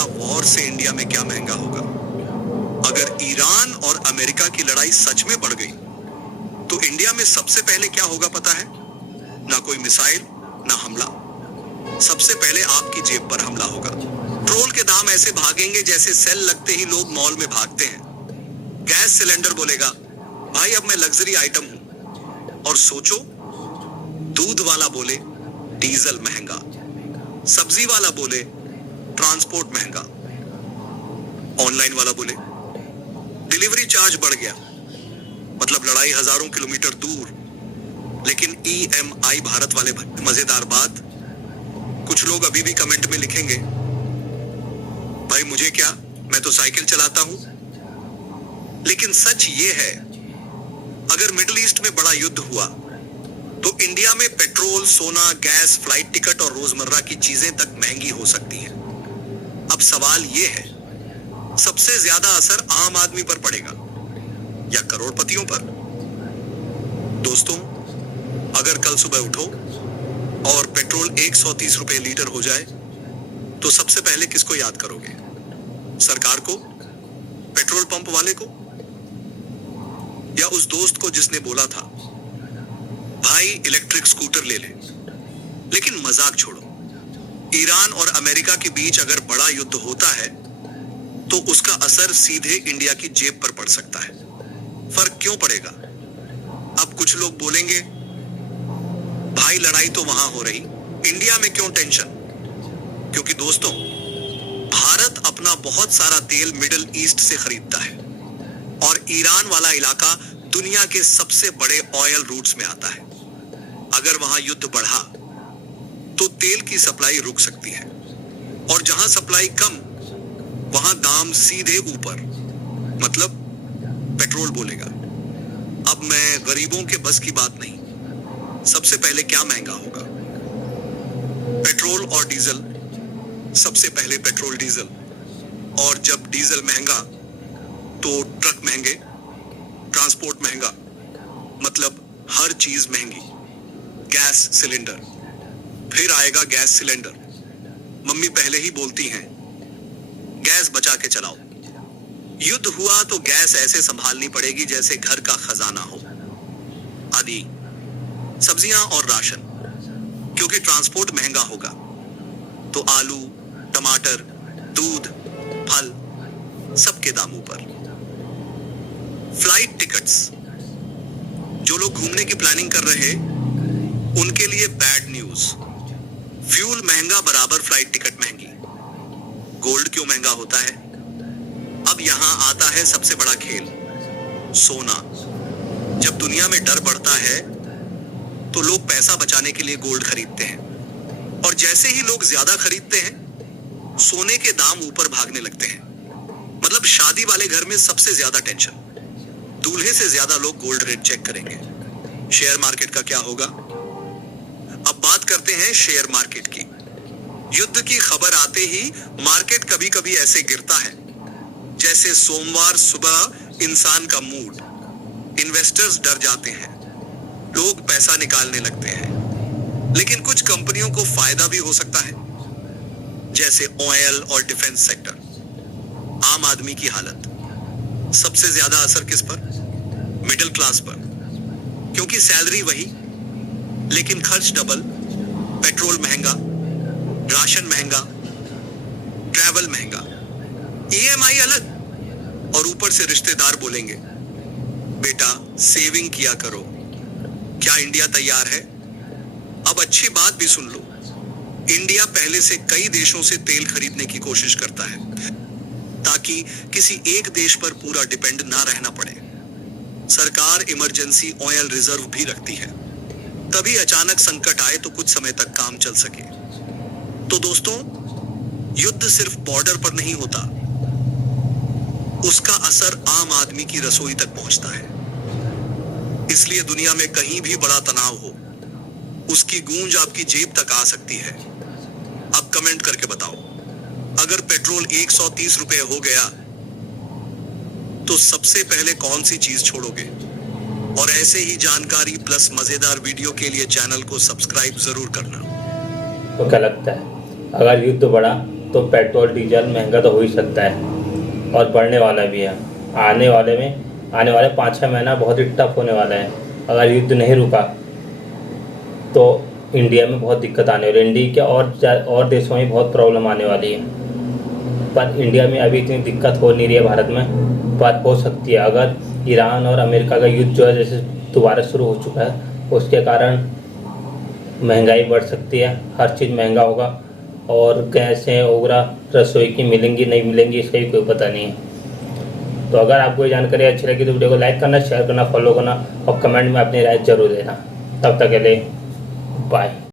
America war से India में क्या महंगा होगा। अगर ईरान और अमेरिका की लड़ाई सच में बढ़ गई तो इंडिया में सबसे पहले क्या होगा पता है? ना कोई मिसाइल, ना हमला। सबसे पहले आपकी जेब पर हमला होगा। पेट्रोल के दाम ऐसे भागेंगे जैसे सेल लगते ही लोग मॉल में भागते हैं। गैस सिलेंडर बोलेगा, भाई अब मैं लग्जरी आइटम हूं। और सोचो, दूध वाला बोले डीजल महंगा, सब्जी वाला बोले ट्रांसपोर्ट महंगा, ऑनलाइन वाला बोले डिलीवरी चार्ज बढ़ गया। मतलब लड़ाई हजारों किलोमीटर दूर, लेकिन EMI भारत वाले। मजेदार बात, कुछ लोग अभी भी कमेंट में लिखेंगे, भाई मुझे क्या, मैं तो साइकिल चलाता हूं। लेकिन सच ये है, अगर मिडिल ईस्ट में बड़ा युद्ध हुआ तो इंडिया में पेट्रोल, सोना, गैस, फ्लाइट टिकट और रोजमर्रा की चीजें तक महंगी हो सकती हैं। अब सवाल ये है, सबसे ज्यादा असर आम आदमी पर पड़ेगा या करोड़पतियों पर? दोस्तों, अगर कल सुबह उठो और पेट्रोल 130 रुपए लीटर हो जाए तो सबसे पहले किसको याद करोगे? सरकार को, पेट्रोल पंप वाले को, या उस दोस्त को जिसने बोला था भाई इलेक्ट्रिक स्कूटर ले ले? लेकिन मजाक छोड़ो, ईरान और अमेरिका के बीच अगर बड़ा युद्ध होता है तो उसका असर सीधे इंडिया की जेब पर पड़ सकता है। फर्क क्यों पड़ेगा? अब कुछ लोग बोलेंगे, भाई लड़ाई तो वहां हो रही, इंडिया में क्यों टेंशन? क्योंकि दोस्तों, भारत अपना बहुत सारा तेल मिडिल ईस्ट से खरीदता है और ईरान वाला इलाका दुनिया के सबसे बड़े ऑयल रूट्स में आता है। अगर वहां युद्ध बढ़ा तो तेल की सप्लाई रुक सकती है और जहां सप्लाई कम वहां दाम सीधे ऊपर, मतलब पेट्रोल बोलेगा। अब मैं गरीबों के बस की बात नहीं। सबसे पहले क्या महंगा होगा? पेट्रोल और डीजल। सबसे पहले पेट्रोल डीजल, और जब डीजल महंगा तो ट्रक महंगे, ट्रांसपोर्ट महंगा, मतलब हर चीज महंगी। गैस सिलेंडर, फिर आएगा गैस सिलेंडर। मम्मी पहले ही बोलती हैं, गैस बचा के चलाओ। युद्ध हुआ तो गैस ऐसे संभालनी पड़ेगी जैसे घर का खजाना हो। आदि सब्जियां और राशन, क्योंकि ट्रांसपोर्ट महंगा होगा तो आलू, टमाटर, दूध, फल, सबके दाम ऊपर। फ्लाइट टिकट्स, जो लोग घूमने की प्लानिंग कर रहे उनके लिए बैड न्यूज। फ्यूल महंगा बराबर फ्लाइट टिकट महंगी। गोल्ड क्यों महंगा होता है? अब यहां आता है सबसे बड़ा खेल, सोना। जब दुनिया में डर बढ़ता है तो लोग पैसा बचाने के लिए गोल्ड खरीदते हैं, और जैसे ही लोग ज्यादा खरीदते हैं सोने के दाम ऊपर भागने लगते हैं। मतलब शादी वाले घर में सबसे ज्यादा टेंशन, दूल्हे से ज्यादा लोग गोल्ड रेट चेक करेंगे। शेयर मार्केट का क्या होगा? अब बात करते हैं शेयर मार्केट की। युद्ध की खबर आते ही मार्केट कभी कभी ऐसे गिरता है जैसे सोमवार सुबह इंसान का मूड। इन्वेस्टर्स डर जाते हैं, लोग पैसा निकालने लगते हैं। लेकिन कुछ कंपनियों को फायदा भी हो सकता है, जैसे ऑयल और डिफेंस सेक्टर। आम आदमी की हालत, सबसे ज्यादा असर किस पर? मिडिल क्लास पर, क्योंकि सैलरी वही लेकिन खर्च डबल। पेट्रोल महंगा, राशन महंगा, ट्रैवल महंगा, EMI अलग, और ऊपर से रिश्तेदार बोलेंगे, बेटा सेविंग किया करो। क्या इंडिया तैयार है? अब अच्छी बात भी सुन लो, इंडिया पहले से कई देशों से तेल खरीदने की कोशिश करता है ताकि किसी एक देश पर पूरा डिपेंड ना रहना पड़े। सरकार इमरजेंसी ऑयल रिजर्व भी रखती है, तभी अचानक संकट आए तो कुछ समय तक काम चल सके। तो दोस्तों, युद्ध सिर्फ बॉर्डर पर नहीं होता, उसका असर आम आदमी की रसोई तक पहुंचता है। इसलिए दुनिया में कहीं भी बड़ा तनाव हो, उसकी गूंज आपकी जेब तक आ सकती है। अब कमेंट करके बताओ, अगर पेट्रोल 130 रुपए हो गया तो सबसे पहले कौन सी चीज छोड़ोगे? और ऐसे ही जानकारी प्लस मजेदार वीडियो के लिए चैनल को सब्सक्राइब जरूर करना। तो क्या लगता है, अगर युद्ध बढ़ा तो पेट्रोल डीजल महंगा तो हो ही सकता है और बढ़ने वाला भी है। आने वाले 5-6 महीना बहुत ही टफ होने वाला है। अगर युद्ध नहीं रुका तो इंडिया में बहुत दिक्कत आने वाली है। इंडिया के और देशों में बहुत प्रॉब्लम आने वाली है। पर इंडिया में अभी इतनी दिक्कत हो नहीं रही है भारत में, पर हो सकती है अगर ईरान और अमेरिका का युद्ध जो है जैसे दोबारा शुरू हो चुका है, उसके कारण महंगाई बढ़ सकती है, हर चीज़ महंगा होगा और गैसें वगैरह रसोई की मिलेंगी नहीं मिलेंगी इसका भी कोई पता नहीं है। तो अगर आपको ये जानकारी अच्छी लगी तो वीडियो को लाइक करना, शेयर करना, फॉलो करना और कमेंट में अपनी राय जरूर देना। तब तक के लिए बाय।